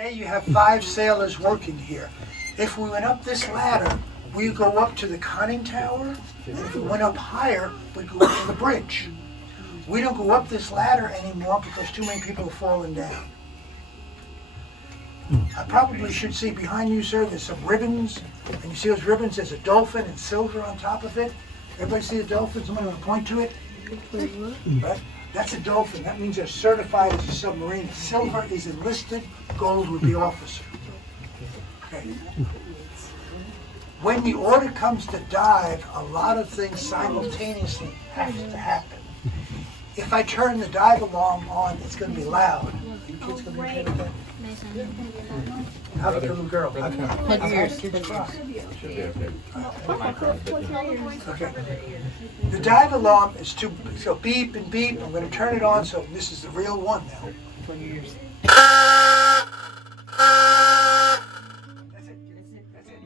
Today you have 5 sailors working here. If we went up this ladder, we'd go up to the conning tower, and if we went up higher, we'd go up to the bridge. We don't go up this ladder anymore because too many people have fallen down. I probably should see behind you, sir, there's some ribbons, and you see those ribbons, there's a dolphin and silver on top of it. Everybody see the dolphin? Someone want to point to it? Right? That's a dolphin. That means they're certified as a submarine. Silver is enlisted, gold would be officer. Okay. When the order comes to dive, a lot of things simultaneously have to happen. If I turn the dive alarm on, it's going to be loud. You kids going to be okay with that? How about the little girl? Kids cross. Okay. The dive alarm is so beep and beep. I'm going to turn it on, so this is the real one now. 20 years. That's it. That's it.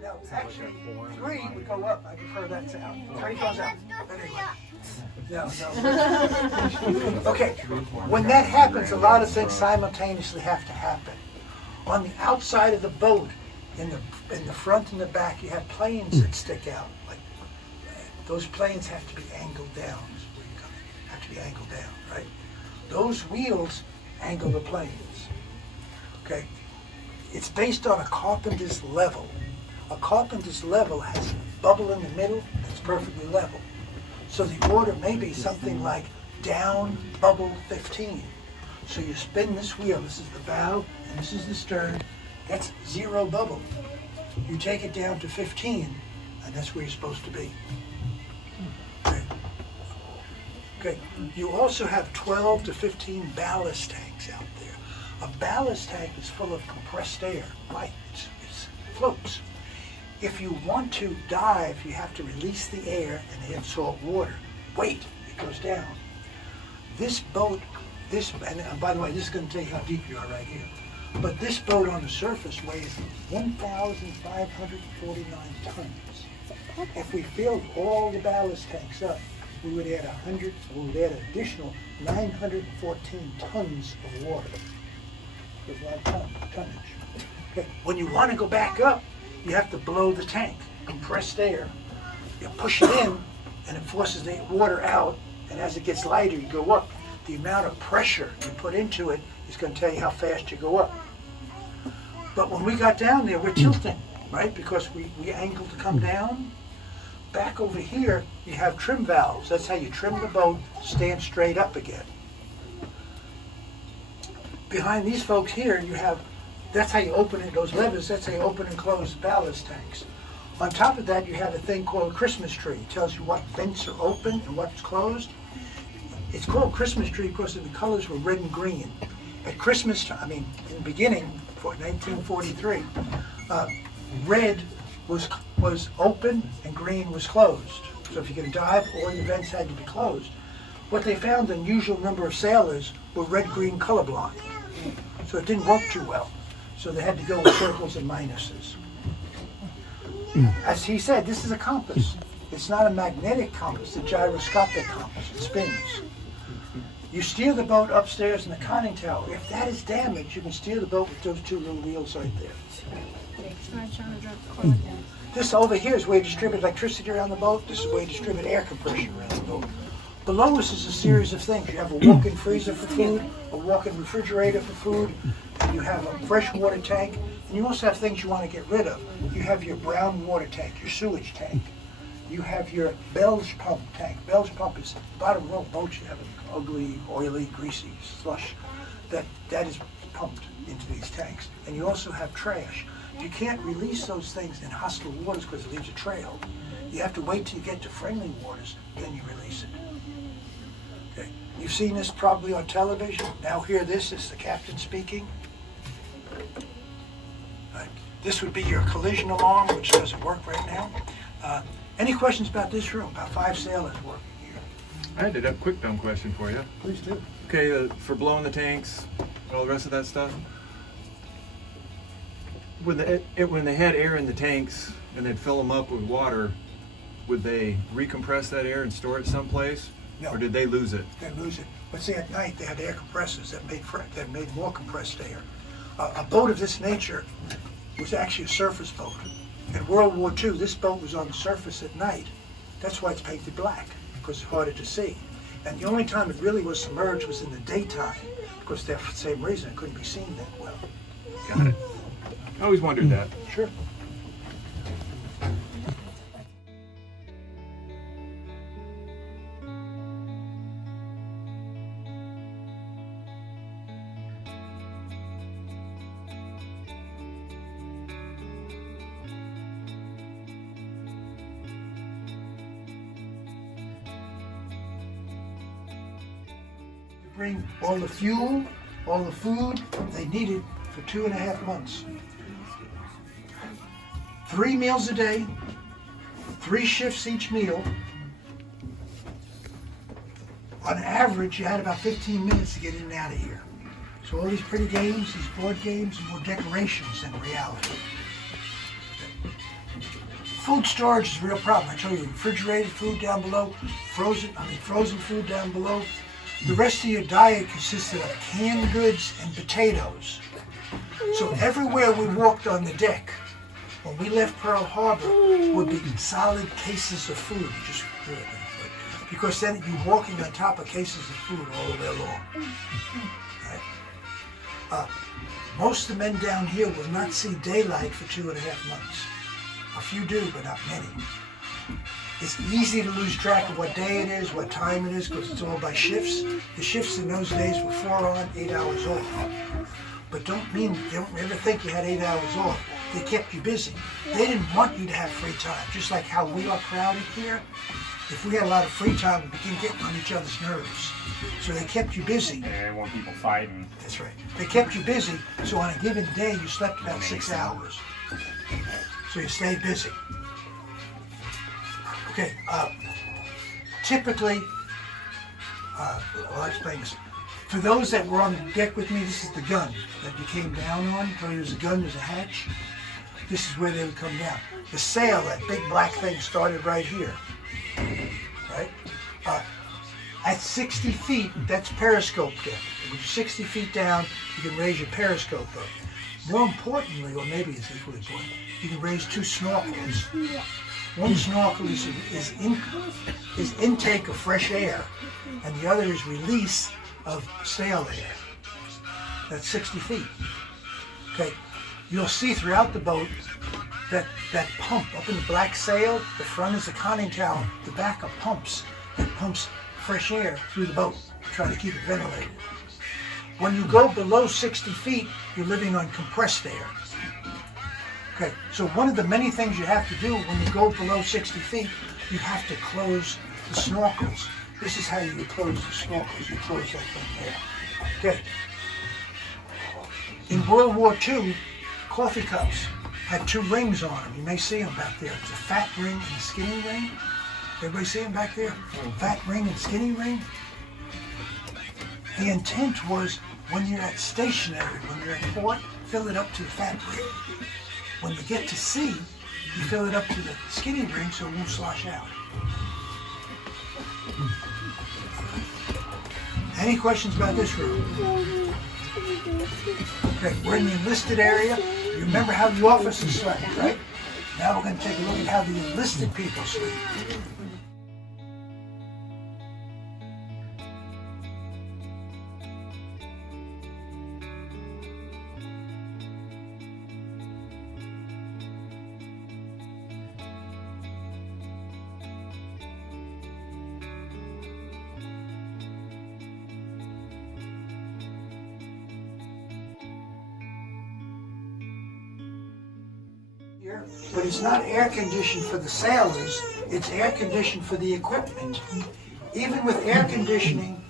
No, actually, 3 would go up. I prefer that sound. 3 goes out. Anyway. No. Okay, when that happens, a lot of things simultaneously have to happen. On the outside of the boat, in the front and the back, you have planes that stick out. Like those planes have to be angled down. Is where you come in. Have to be angled down, right? Those wheels angle the planes. Okay, it's based on a carpenter's level. A carpenter's level has a bubble in the middle that's perfectly level. So the order may be something like down bubble 15. So you spin this wheel, this is the bow, and this is the stern. That's 0 bubble. You take it down to 15, and that's where you're supposed to be. Okay. You also have 12 to 15 ballast tanks out there. A ballast tank is full of compressed air, light, it floats. If you want to dive, you have to release the air and add salt water. Wait, it goes down. This boat, and by the way, this is going to tell you how deep you are right here. But this boat on the surface weighs 1,549 tons. If we filled all the ballast tanks up, we would add an additional 914 tons of water. There's a lot of tonnage. Okay. When you want to go back up, you have to blow the tank, compressed air. You push it in, and it forces the water out, and as it gets lighter, you go up. The amount of pressure you put into it is going to tell you how fast you go up. But when we got down there, we're tilting, right? Because we angled to come down. Back over here, you have trim valves. That's how you trim the boat, stand straight up again. Behind these folks here, you have, that's how you open it, those levers, that's how you open and close ballast tanks. On top of that, you have a thing called a Christmas tree. It tells you what vents are open and what's closed. It's called Christmas tree because the colors were red and green. At Christmas time, in the beginning, for 1943, red was open and green was closed. So if you're going to dive, all your vents had to be closed. What they found, an unusual number of sailors were red-green colorblind. So it didn't work too well. So they had to go with circles and minuses. As he said, this is a compass. It's not a magnetic compass, it's a gyroscopic compass. It spins. You steer the boat upstairs in the conning tower. If that is damaged, you can steer the boat with those 2 little wheels right there. This over here is where you distribute electricity around the boat. This is where you distribute air compression around the boat. Below us is a series of things. You have a walk-in freezer for food, a walk-in refrigerator for food, you have a freshwater tank, and you also have things you want to get rid of. You have your brown water tank, your sewage tank. You have your bilge pump tank. Bilge pump is the bottom row of boats. You have an ugly, oily, greasy slush that is pumped into these tanks. And you also have trash. You can't release those things in hostile waters because it leaves a trail. You have to wait till you get to friendly waters, then you release it. Okay. You've seen this probably on television. Now hear this is the captain speaking. Right. This would be your collision alarm, which doesn't work right now. Any questions about this room? About 5 sailors working here. I had a quick dumb question for you. Please do. Okay, for blowing the tanks, all the rest of that stuff. When they had air in the tanks and they'd fill them up with water, would they recompress that air and store it someplace? No. Or did they lose it? They lose it. But see, at night they had air compressors that made more compressed air. A boat of this nature was actually a surface boat. In World War II, this boat was on the surface at night. That's why it's painted black, because it's harder to see. And the only time it really was submerged was in the daytime, because for the same reason it couldn't be seen that well. Got it. I always wondered that. Sure. Bring all the fuel, all the food they needed for 2.5 months. 3 meals a day, 3 shifts each meal. On average, you had about 15 minutes to get in and out of here. So all these pretty games, these board games, are more decorations than reality. Food storage is a real problem. I told you, refrigerated food down below, frozen food down below. The rest of your diet consisted of canned goods and potatoes. So everywhere we walked on the deck, when we left Pearl Harbor, would be solid cases of food. You just really couldn't, because then you're walking on top of cases of food all the way along. Right? Most of the men down here will not see daylight for 2.5 months. A few do, but not many. It's easy to lose track of what day it is, what time it is, because it's all by shifts. The shifts in those days were 4 on, 8 hours off. But don't ever think you had 8 hours off. They kept you busy. They didn't want you to have free time, just like how we are crowded here. If we had a lot of free time, we begin getting on each other's nerves. So they kept you busy. They didn't want people fighting. That's right. They kept you busy, so on a given day, you slept about 6 hours. So you stayed busy. Okay, typically, I'll explain this. For those that were on the deck with me, this is the gun that you came down on. So there's a gun, there's a hatch. This is where they would come down. The sail, that big black thing, started right here, right? At 60 feet, that's periscope deck. When you're 60 feet down, you can raise your periscope up. More importantly, or maybe it's equally important, you can raise 2 snorkels. One snorkel is intake of fresh air, and the other is release of stale air. That's 60 feet. Okay, you'll see throughout the boat that pump up in the black sail. The front is a conning tower, the back are pumps that pumps fresh air through the boat to try to keep it ventilated. When you go below 60 feet, you're living on compressed air. Okay, so one of the many things you have to do when you go below 60 feet, you have to close the snorkels. This is how you would close the snorkels. You close that thing there. Okay. In World War II, coffee cups had 2 rings on them. You may see them back there. It's a fat ring and a skinny ring. Everybody see them back there? Fat ring and skinny ring. The intent was when you're at stationary, when you're at port, fill it up to the fat ring. When you get to sea, you fill it up to the skinny ring so it won't slosh out. Any questions about this room? Okay, we're in the enlisted area. You remember how the officers slept, right? Now we're going to take a look at how the enlisted people sleep. But it's not air conditioned for the sailors, it's air conditioned for the equipment. Even with air conditioning,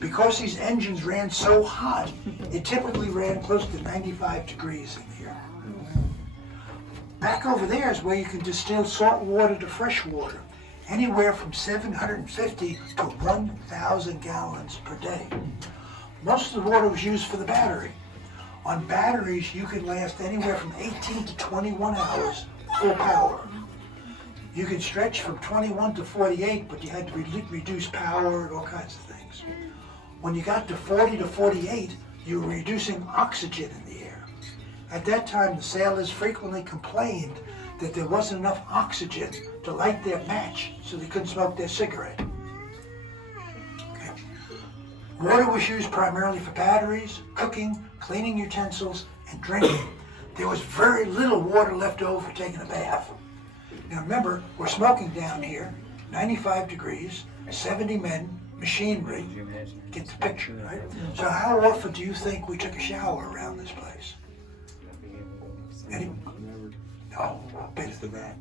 because these engines ran so hot, it typically ran close to 95 degrees in here. Back over there is where you can distill salt water to fresh water, anywhere from 750 to 1,000 gallons per day. Most of the water was used for the battery. On batteries, you can last anywhere from 18 to 21 hours full power. You can stretch from 21 to 48, but you had to reduce power and all kinds of things. When you got to 40 to 48, you were reducing oxygen in the air. At that time, the sailors frequently complained that there wasn't enough oxygen to light their match, so they couldn't smoke their cigarette. Okay. Water was used primarily for batteries, cooking, cleaning utensils, and drinking. There was very little water left over for taking a bath. Now remember, we're smoking down here, 95 degrees, 70 men, machinery. Get the picture, right? So how often do you think we took a shower around this place? No, better than that.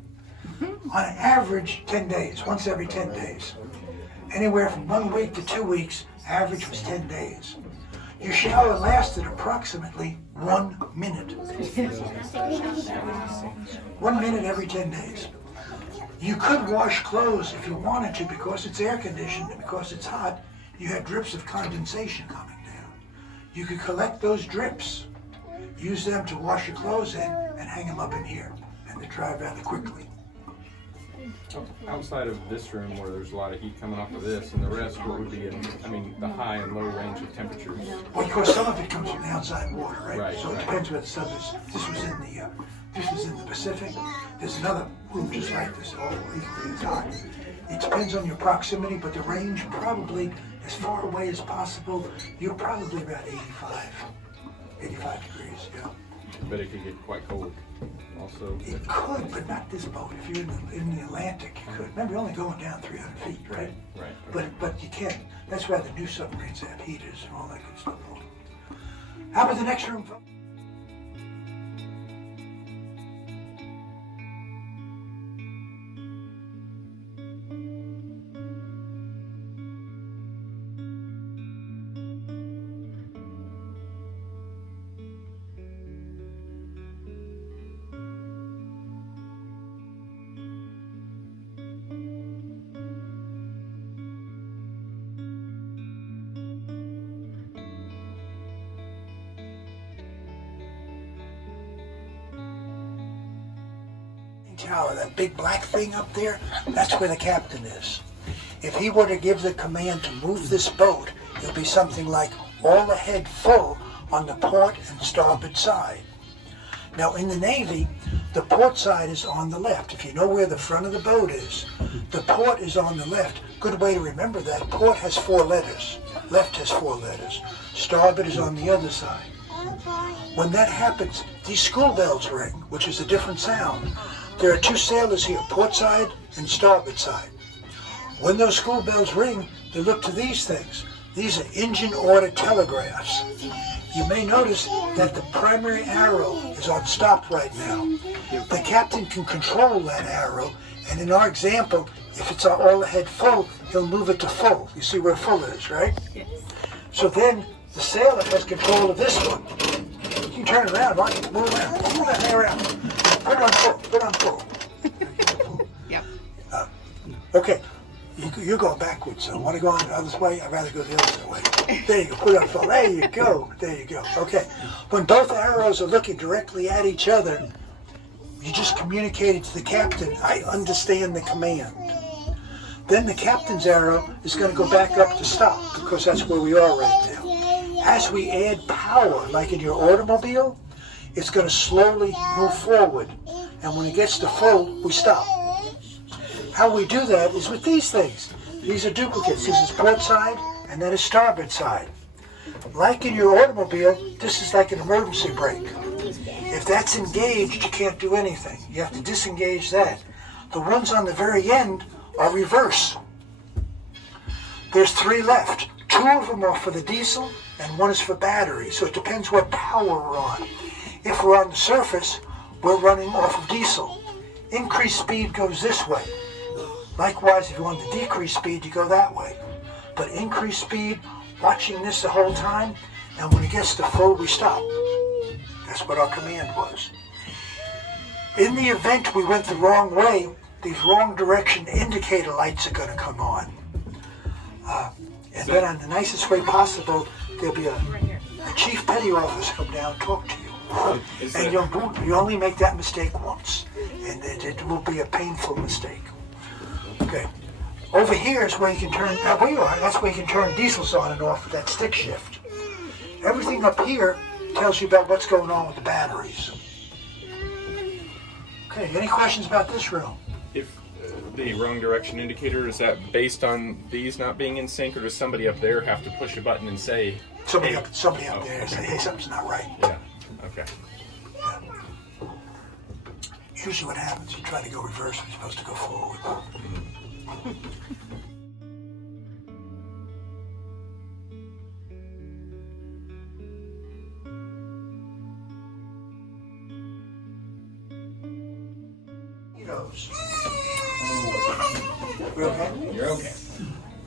On an average, 10 days, once every 10 days. Anywhere from 1 week to 2 weeks, average was 10 days. Your shower lasted approximately 1 minute. 1 minute every 10 days. You could wash clothes if you wanted to because it's air conditioned and because it's hot. You had drips of condensation coming down. You could collect those drips, use them to wash your clothes in, and hang them up in here, and they dry rather quickly. Outside of this room where there's a lot of heat coming off of this, and the rest, what would be the high and low range of temperatures? Well, of course, some of it comes from the outside water, right? Right, So it right. depends where the sun is. This was in the Pacific. There's another room just like this, all equally as hot. It depends on your proximity, but the range probably as far away as possible. You're probably about 85 degrees, yeah. But it could get quite cold also. It could, but not this boat. If you're in the Atlantic, you could. Remember, you're only going down 300 feet, right? Right. But you can. That's why the new submarines have heaters and all that good stuff. How about the next room, folks? Tower, that big black thing up there, that's where the captain is. If he were to give the command to move this boat, it would be something like all ahead full on the port and starboard side. Now in the Navy, the port side is on the left. If you know where the front of the boat is, the port is on the left. Good way to remember that. Port has 4 letters. Left has 4 letters. Starboard is on the other side. When that happens, these school bells ring, which is a different sound. There are 2 sailors here, port side and starboard side. When those school bells ring, they look to these things. These are engine order telegraphs. You may notice that the primary arrow is on stop right now. The captain can control that arrow, and in our example, if it's all ahead full, he'll move it to full. You see where full is, right? Yes. So then the sailor has control of this one. You can turn it around, right? Move around. Move that thing around. Put it on full. Put it on full. Yep. Okay. You're going backwards, so want to go on the other way? I'd rather go the other way. There you go. Put it on full. There you go. There you go. Okay. When both arrows are looking directly at each other, you just communicated to the captain, I understand the command. Then the captain's arrow is going to go back up to stop, because that's where we are right now. As we add power, like in your automobile, it's going to slowly move forward. And when it gets to full, we stop. How we do that is with these things. These are duplicates. This is port side, and that is starboard side. Like in your automobile, this is like an emergency brake. If that's engaged, you can't do anything. You have to disengage that. The ones on the very end are reverse. There's 3 left. 2 of them are for the diesel, and 1 is for battery. So it depends what power we're on. If we're on the surface, we're running off of diesel. Increased speed goes this way. Likewise, if you want to decrease speed, you go that way. But increased speed, watching this the whole time, and when it gets to full, we stop. That's what our command was. In the event we went the wrong way, these wrong direction indicator lights are going to come on. And then on the nicest way possible, there'll be a chief petty officer come down and talk to you. And you only make that mistake once, and it will be a painful mistake. Okay. Over here is where you can turn, now where you are, that's where you can turn diesels on and off with that stick shift. Everything up here tells you about what's going on with the batteries. Okay, any questions about this room? If the wrong direction indicator, is that based on these not being in sync, or does somebody up there have to push a button and say, Somebody hey, up there say, hey, something's not right. yeah, okay. Usually what happens, you try to go reverse when you're supposed to go forward. Torpedoes. We okay? You're okay.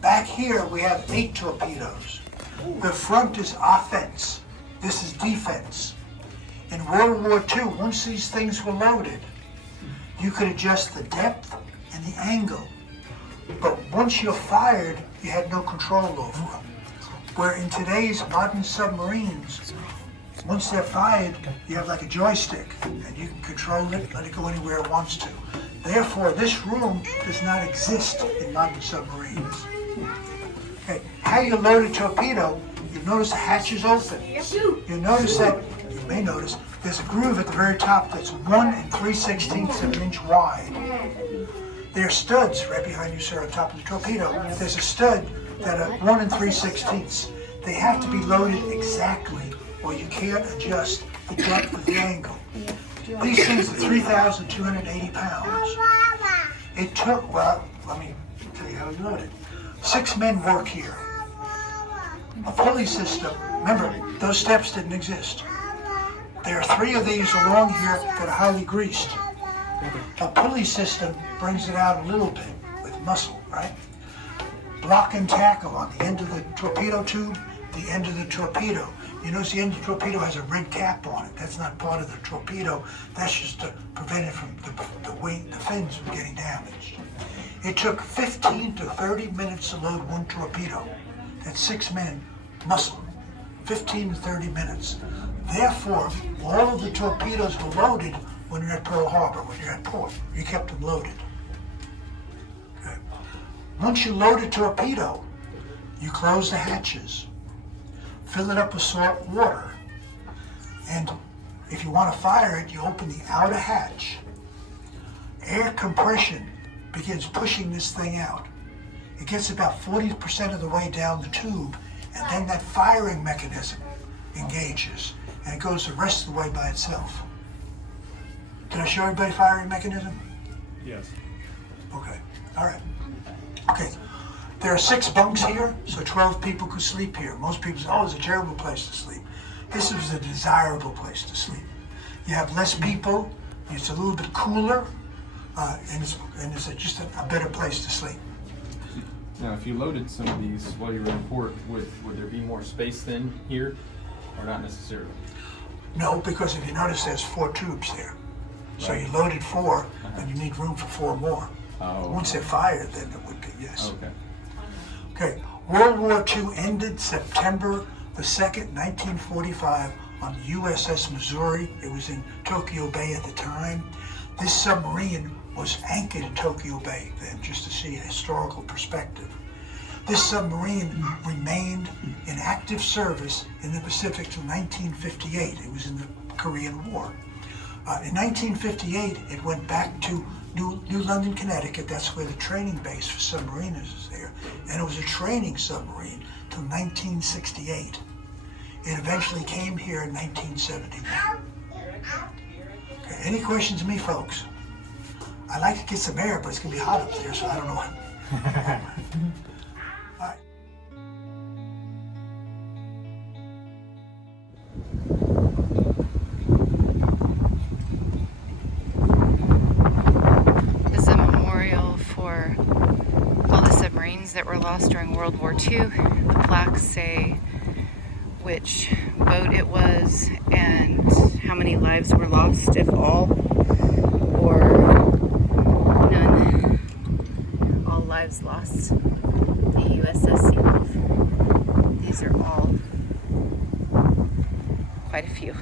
Back here we have 8 torpedoes. The front is offense. This is defense. In World War II, once these things were loaded, you could adjust the depth and the angle. But once you're fired, you had no control over them. Where in today's modern submarines, once they're fired, you have like a joystick, and you can control it, let it go anywhere it wants to. Therefore, this room does not exist in modern submarines. Okay, how you load a torpedo, you notice the hatch is open. You notice that, you may notice, there's a groove at the very top that's 1 3/16 of an inch wide. There are studs right behind you, sir, on top of the torpedo. There's a stud that are 1 3/16. They have to be loaded exactly, or you can't adjust the depth of the angle. These things are 3,280 pounds. It took, well, let me tell you how we load it. 6 men work here. A pulley system, remember, those steps didn't exist. There are 3 of these along here that are highly greased. A pulley system brings it out a little bit with muscle, right? Block and tackle on the end of the torpedo tube, the end of the torpedo. You notice the end of the torpedo has a red cap on it. That's not part of the torpedo. That's just to prevent it from the fins from getting damaged. It took 15 to 30 minutes to load 1 torpedo. That's 6 men, muscle. 15 to 30 minutes. Therefore, all of the torpedoes were loaded when you're at Pearl Harbor, when you're at port. You kept them loaded. Okay. Once you load a torpedo, you close the hatches, fill it up with salt water, and if you want to fire it, you open the outer hatch. Air compression begins pushing this thing out. It gets about 40% of the way down the tube, and then that firing mechanism engages, and it goes the rest of the way by itself. Did I show everybody firing mechanism? Yes. Okay, all right. Okay, there are 6 bunks here, so 12 people could sleep here. Most people say, oh, it's a terrible place to sleep. This is a desirable place to sleep. You have less people, it's a little bit cooler, and it's just a better place to sleep. Now, if you loaded some of these while you were in port, would there be more space then here, or not necessarily? No, because if you notice, there's 4 tubes there. So you loaded 4, and you need room for 4 more. Oh. Once they're fired, then it would be, yes. Okay. Okay, World War II ended September the 2nd, 1945 on the USS Missouri. It was in Tokyo Bay at the time. This submarine was anchored in Tokyo Bay then, just to see a historical perspective. This submarine remained in active service in the Pacific till 1958. It was in the Korean War. In 1958, it went back to New London, Connecticut. That's where the training base for submariners is there. And it was a training submarine till 1968. It eventually came here in 1971. Okay, any questions of me, folks? I'd like to get some air, but it's going to be hot up there, so I don't know what. All right. This is a memorial for all the submarines that were lost during World War II. The plaques say which boat it was and how many lives were lost, if all, or none. All lives lost. The USS Cavalla. These are all quite a few.